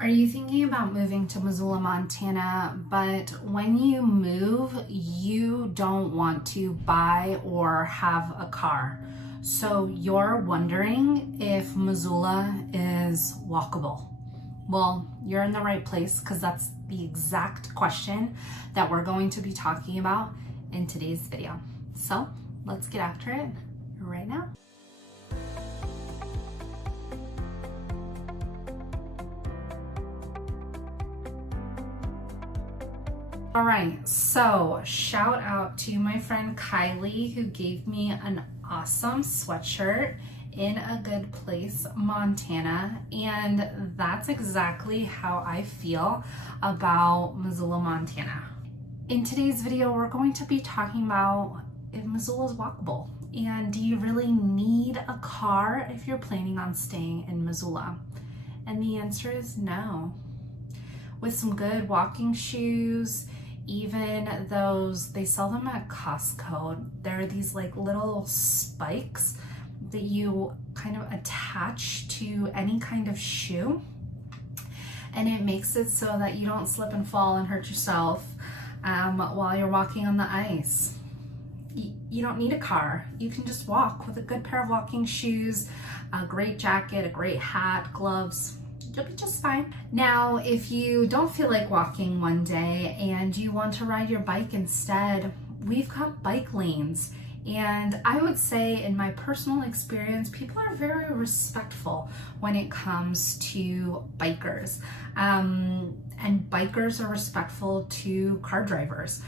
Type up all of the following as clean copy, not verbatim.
Are you thinking about moving to Missoula, Montana, but when you move, you don't want to buy or have a car? So you're wondering if Missoula is walkable. Well, you're in the right place because that's the exact question that we're going to be talking about in today's video. So let's get after it right now. All right, so shout out to my friend Kylie who gave me an awesome sweatshirt in a good place, Montana, and that's exactly how I feel about Missoula, Montana. In today's video, we're going to be talking about if Missoula is walkable, and do you really need a car if you're planning on staying in Missoula? And the answer is no. With some good walking shoes, even those, they sell them at Costco. There are these like little spikes that you kind of attach to any kind of shoe, and it makes it so that you don't slip and fall and hurt yourself while you're walking on the ice. You don't need a car. You can just walk with a good pair of walking shoes, a great jacket, a great hat, gloves. You'll be just fine. Now, if you don't feel like walking one day and you want to ride your bike instead, we've got bike lanes. And I would say, in my personal experience, people are very respectful when it comes to bikers. And bikers are respectful to car drivers.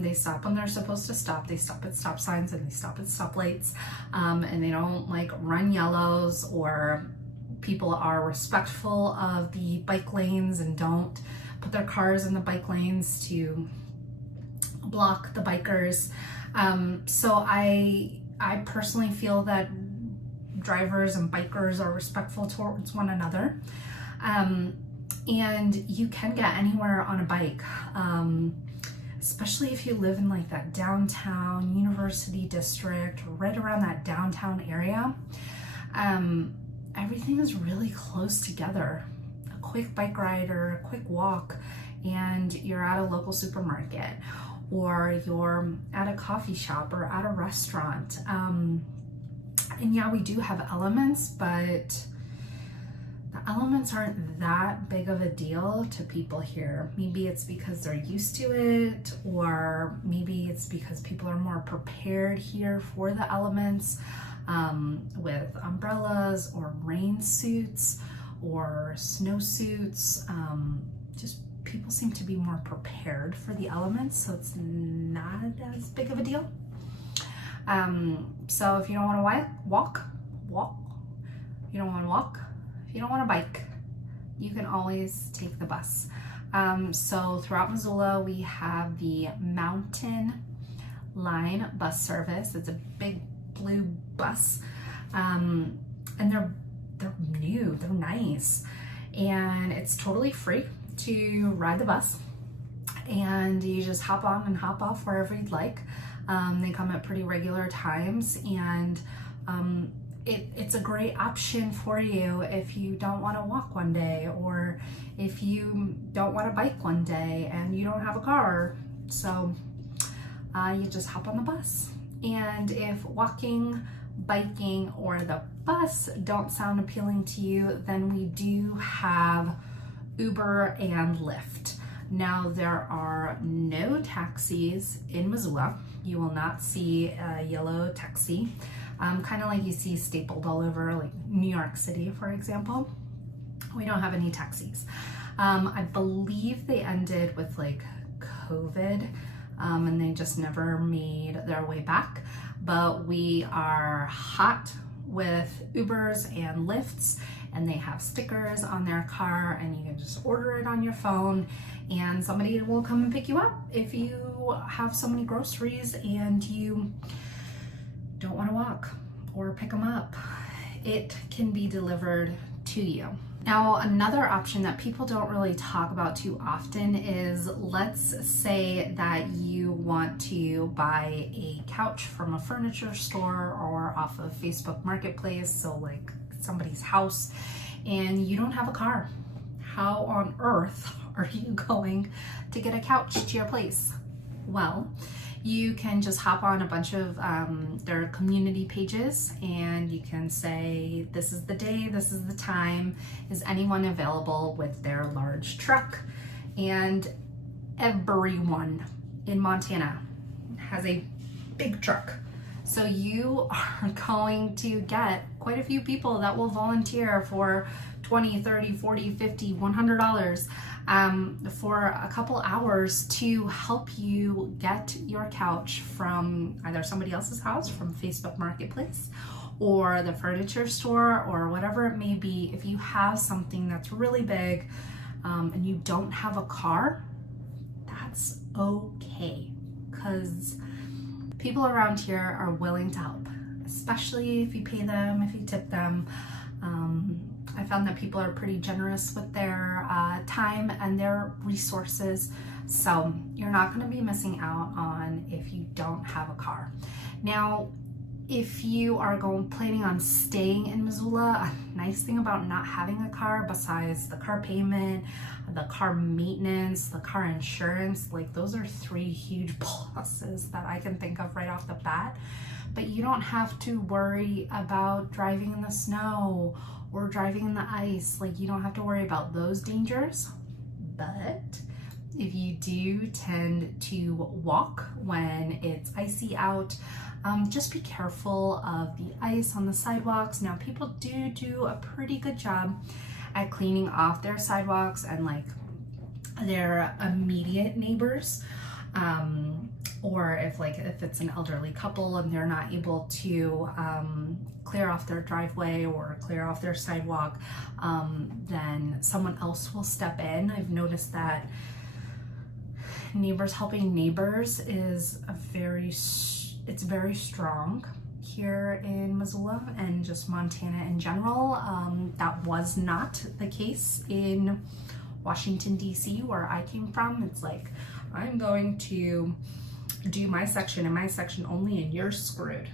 They stop when they're supposed to stop. They stop at stop signs and they stop at stoplights. And they don't like run yellows, or people are respectful of the bike lanes and don't put their cars in the bike lanes to block the bikers. So I personally feel that drivers and bikers are respectful towards one another. And you can get anywhere on a bike, especially if you live in like that downtown University district, or right around that downtown area. Everything is really close together. A quick bike ride or a quick walk, and you're at a local supermarket, or you're at a coffee shop or at a restaurant. And yeah, we do have elements, but the elements aren't that big of a deal to people here. Maybe it's because they're used to it, or maybe it's because people are more prepared here for the elements, with umbrellas or rain suits or snow suits. Just people seem to be more prepared for the elements, so it's not as big of a deal. So if you don't want to walk. If you don't want to walk, if you don't want to bike, you can always take the bus. So throughout Missoula, we have the Mountain Line bus service. It's a big blue bus, and they're new, they're nice, and it's totally free to ride the bus, and you just hop on and hop off wherever you'd like. They come at pretty regular times, and it's a great option for you if you don't want to walk one day, or if you don't want to bike one day and you don't have a car. So you just hop on the bus. And if walking, biking, or the bus don't sound appealing to you, then we do have Uber and Lyft. Now, there are no taxis in Missoula. You will not see a yellow taxi, kind of like you see stapled all over, like New York City, for example. We don't have any taxis. I believe they ended with like COVID, and they just never made their way back. But we are hot with Ubers and Lyfts, and they have stickers on their car, and you can just order it on your phone, and somebody will come and pick you up if you have so many groceries and you don't want to walk or pick them up. It can be delivered to you. Now, another option that people don't really talk about too often is, let's say that you want to buy a couch from a furniture store or off of Facebook Marketplace, so like somebody's house, and you don't have a car. how on earth are you going to get a couch to your place? Well, you can just hop on a bunch of their community pages and you can say, this is the day, this is the time, is anyone available with their large truck? And everyone in Montana has a big truck. So you are going to get quite a few people that will volunteer for $20, $30, $40, $50, $100 for a couple hours to help you get your couch from either somebody else's house, from Facebook Marketplace, or the furniture store, or whatever it may be. If you have something that's really big and you don't have a car, that's okay, because people around here are willing to help, especially if you pay them, if you tip them. I found that people are pretty generous with their time and their resources, so you're not going to be missing out on if you don't have a car. Now, if you are planning on staying in Missoula, a nice thing about not having a car, besides the car payment, the car maintenance, the car insurance, like those are 3 huge pluses that I can think of right off the bat. But you don't have to worry about driving in the snow or driving in the ice. Like, you don't have to worry about those dangers. But if you do tend to walk when it's icy out, just be careful of the ice on the sidewalks. Now, people do a pretty good job at cleaning off their sidewalks and like their immediate neighbors, or if it's an elderly couple and they're not able to clear off their driveway or clear off their sidewalk, then someone else will step in. I've noticed that neighbors helping neighbors is it's very strong here in Missoula and just Montana in general. That was not the case in Washington, D.C., where I came from. It's like, I'm going to do my section and my section only, and you're screwed.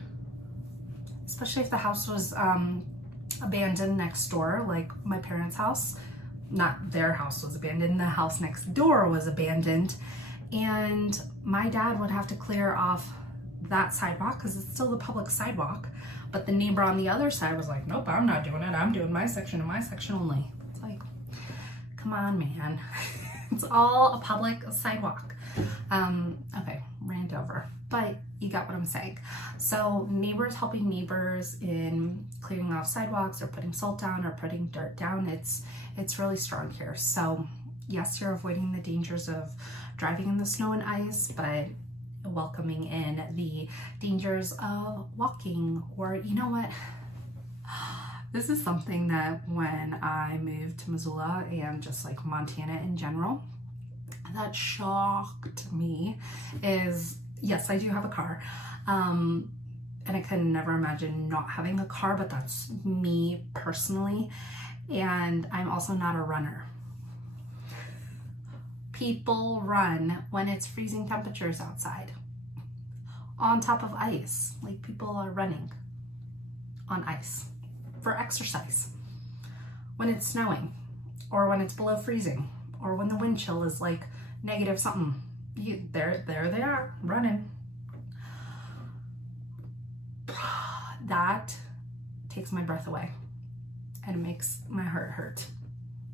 Especially if the house was abandoned next door, like my parents' house. Not their house was abandoned, the house next door was abandoned. And my dad would have to clear off that sidewalk because it's still the public sidewalk, but the neighbor on the other side was like, nope, I'm not doing it, I'm doing my section and my section only. It's like, come on, man. It's all a public sidewalk. Okay, rant over, but you got what I'm saying. So neighbors helping neighbors in clearing off sidewalks or putting salt down or putting dirt down, it's really strong here. So yes, you're avoiding the dangers of driving in the snow and ice, but welcoming in the dangers of walking. Or, you know what? This is something that when I moved to Missoula and just like Montana in general, that shocked me is, yes, I do have a car. And I could never imagine not having a car, but that's me personally. And I'm also not a runner. People run when it's freezing temperatures outside on top of ice. Like, people are running on ice for exercise when it's snowing or when it's below freezing or when the wind chill is like negative something. There they are running. That takes my breath away and it makes my heart hurt.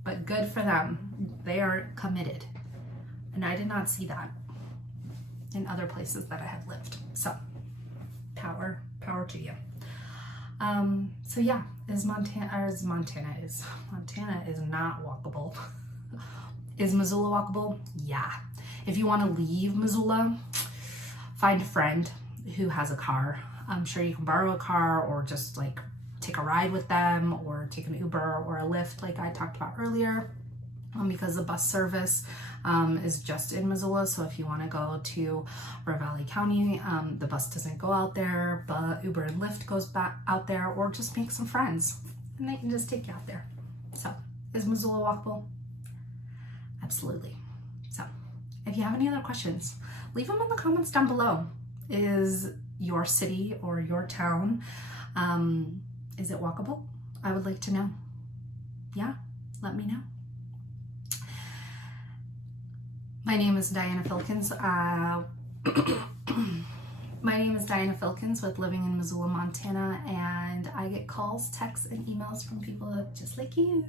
But good for them. They are committed. And I did not see that in other places that I have lived. So power to you. So yeah, Montana is not walkable. Is Missoula walkable? Yeah. If you want to leave Missoula, find a friend who has a car. I'm sure you can borrow a car or just like take a ride with them or take an Uber or a Lyft like I talked about earlier. Because the bus service is just in Missoula. So if you want to go to Ravalli County, the bus doesn't go out there, but Uber and Lyft goes back out there, or just make some friends and they can just take you out there. So is Missoula walkable? Absolutely. So if you have any other questions, leave them in the comments down below. Is your city or your town, is it walkable? I would like to know. Yeah, let me know. My name is Diana Filkins. My name is Diana Filkins with Living in Missoula, Montana, and I get calls, texts, and emails from people just like you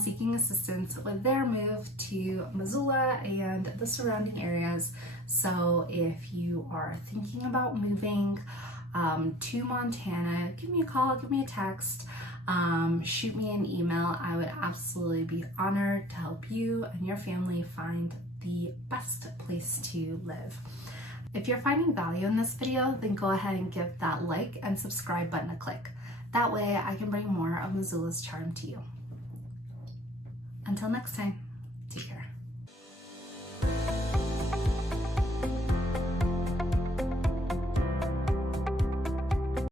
seeking assistance with their move to Missoula and the surrounding areas. So if you are thinking about moving to Montana, give me a call, give me a text, shoot me an email. I would absolutely be honored to help you and your family find the best place to live. If you're finding value in this video, then go ahead and give that like and subscribe button a click. That way I can bring more of Missoula's charm to you. Until next time, take care.